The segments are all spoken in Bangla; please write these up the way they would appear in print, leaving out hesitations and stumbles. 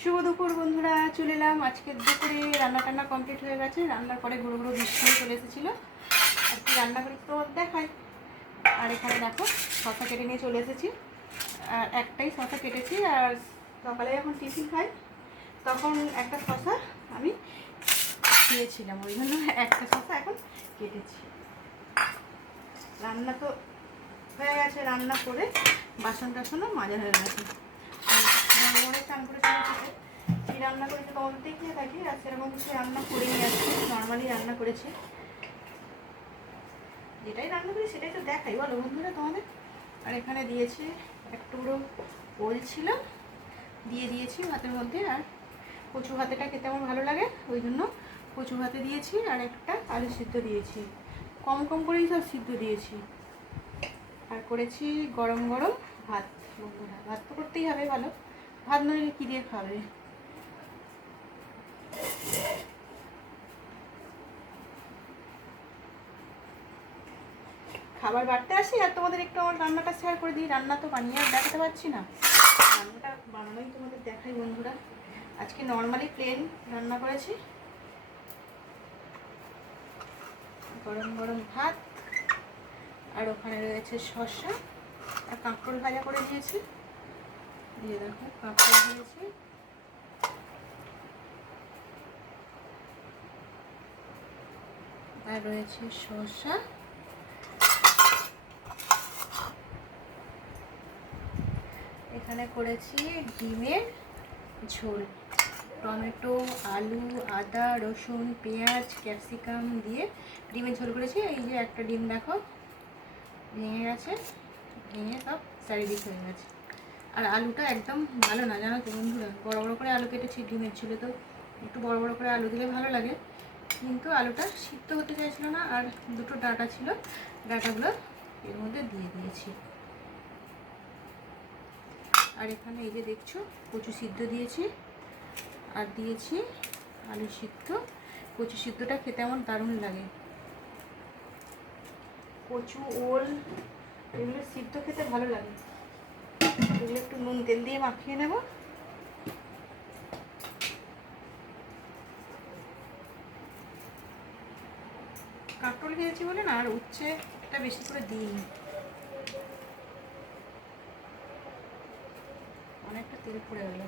শুভ দুপুর বন্ধুরা, চলে এলাম। আজকে দুপুরে রান্না কমপ্লিট হয়ে গেছে। রান্নার পরে গুঁড়ো গুঁড়ো বৃষ্টি চলে এসেছিলো। আজকে রান্না করে তো দেখাই। আর এখানে দেখো শসা কেটে নিয়ে চলে এসেছি। আর একটাই শসা কেটেছি। আর সকালে যখন টিফিন খাই তখন একটা শসা আমি খেয়েছিলাম, ওই জন্য একটা শসা এখন কেটেছি। রান্না তো হয়ে গেছে, রান্না করে বাসন টাসনও মাজা হয়ে গেছে। চান করে কী রান্না করেছি তোমাদের দেখিয়ে থাকি। আর সেরকম কিছু রান্না করেই যাচ্ছি, নর্মালি রান্না করেছি। যেটাই রান্না করি সেটাই তো দেখাই, বলো বন্ধুরা তোমাদের। আর এখানে দিয়েছি এক টুকরো ওল ছিল, দিয়ে দিয়েছি ভাতের মধ্যে। আর কচু ভাতেটা খেতে আমার ভালো লাগে, ওই জন্য কচু ভাতে দিয়েছি। আর একটা আলু সিদ্ধ দিয়েছি, কম কম করেই সব সিদ্ধ দিয়েছি। আর করেছি গরম গরম ভাত। বন্ধুরা ভাত তো করতেই হবে, ভালো ভাত নইলে কী দিয়ে খাবে। খাবার বাড়তে আসি আর তোমাদের একটু আমার রান্নাটা শেয়ার করে দিই। রান্না তো বানিয়ে আর দেখাতে পারছি না, রান্নাটা বানানোই তোমাদের দেখাই বন্ধুরা। আজকে নর্মালি প্লেন রান্না করেছি, গরম গরম ভাত। আর ওখানে রয়েছে শসা আর কাঁকরোল ভাজা করে দিয়েছি। দিয়ে দেখো কাঁকরোল দিয়েছি, আর রয়েছে শসা। এখানে করেছি ডিমের ঝোল, টমেটো, আলু, আদা, রসুন, পেঁয়াজ, ক্যাপসিকাম দিয়ে ডিমের ঝোল করেছি। এই যে একটা ডিম দেখো ভেঙে গেছে, ভেঙে সব চারিদিক হয়ে গেছে। আর আলুটা একদম ভালো না, জানো তো বন্ধুরা। বড় বড় করে আলু কেটেছি, ডিমের ঝোলে তো একটু বড় বড় করে আলু দিলে ভালো লাগে, কিন্তু আলুটা সিদ্ধ হতে চাইছিল না। আর দুটো ডাঁটা ছিল, ডাঁটাগুলো এর মধ্যে দিয়ে দিয়েছি। আর এখানে এই যে দেখছো কচু সিদ্ধ দিয়েছি, আর দিয়েছি আলু সিদ্ধ। কচু সিদ্ধটা খেতে আমার দারুণ লাগে। কচু, ওল এগুলো সিদ্ধ খেতে ভালো লাগে। এগুলো একটু নুন তেল দিয়ে মাখিয়ে নেব। কাঁকরোল খেয়েছি বলে না, আর উচ্ছেটা বেশি করে দিইনি। অনেকটা তেল পড়ে গেল,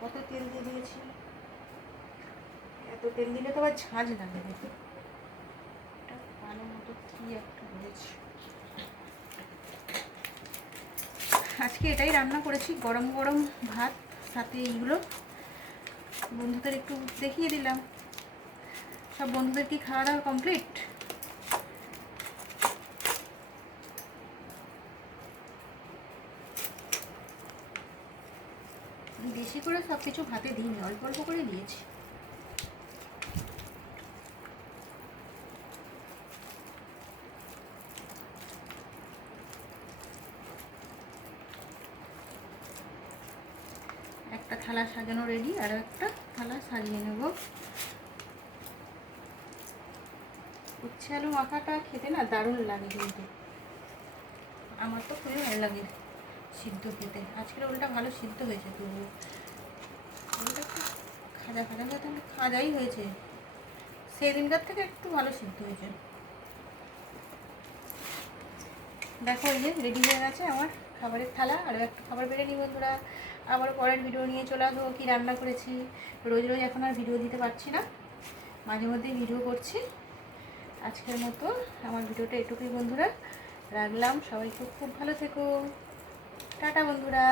কত তেল দিয়ে দিয়েছি। এত তেল দিলে তো আবার ঝাঁঝ লাগে। দেখো এটা ভালো মতো কি একটা হয়েছে। আজকে এটাই রান্না করেছি, গরম গরম ভাত, সাথে এইগুলো। বন্ধুদের একটু দেখিয়ে দিলাম। সব বন্ধুদের কি খাওয়া দাওয়া কমপ্লিট? বেশি করে সব কিছু ভাতে দিইনি, অল্প অল্প করে দিয়েছি। একটা থালা সাজানো রেডি, আর একটা থালা সাজিয়ে নেব। উচ্ছে আলু মাখাটা খেতে না দারুণ লাগে, কিন্তু আমার তো খুবই ভালো লাগে সিদ্ধ খেতে। আজকের ওলটা ভালো সিদ্ধ হয়েছে, তো ওলটা একটু খাজা খাজা হয়ে, তাহলে খাজাই হয়েছে, সেই দিনকার থেকে একটু ভালো সিদ্ধ হয়েছে। দেখো এই যে রেডি হয়ে গেছে আমার খাবারের থালা। আরও একটা খাবার বেড়ে নিই বন্ধুরা, আবার পরের ভিডিও নিয়ে চলে আসবো কী রান্না করেছি। রোজ রোজ এখন আর ভিডিও দিতে পারছি না, মাঝে মধ্যেই ভিডিও করছি। আজকের মতো আমার ভিডিওটা এটুকুই বন্ধুরা, রাখলাম। সবাই খুব খুব ভালো থেকো, টাটা বন্ধুরা।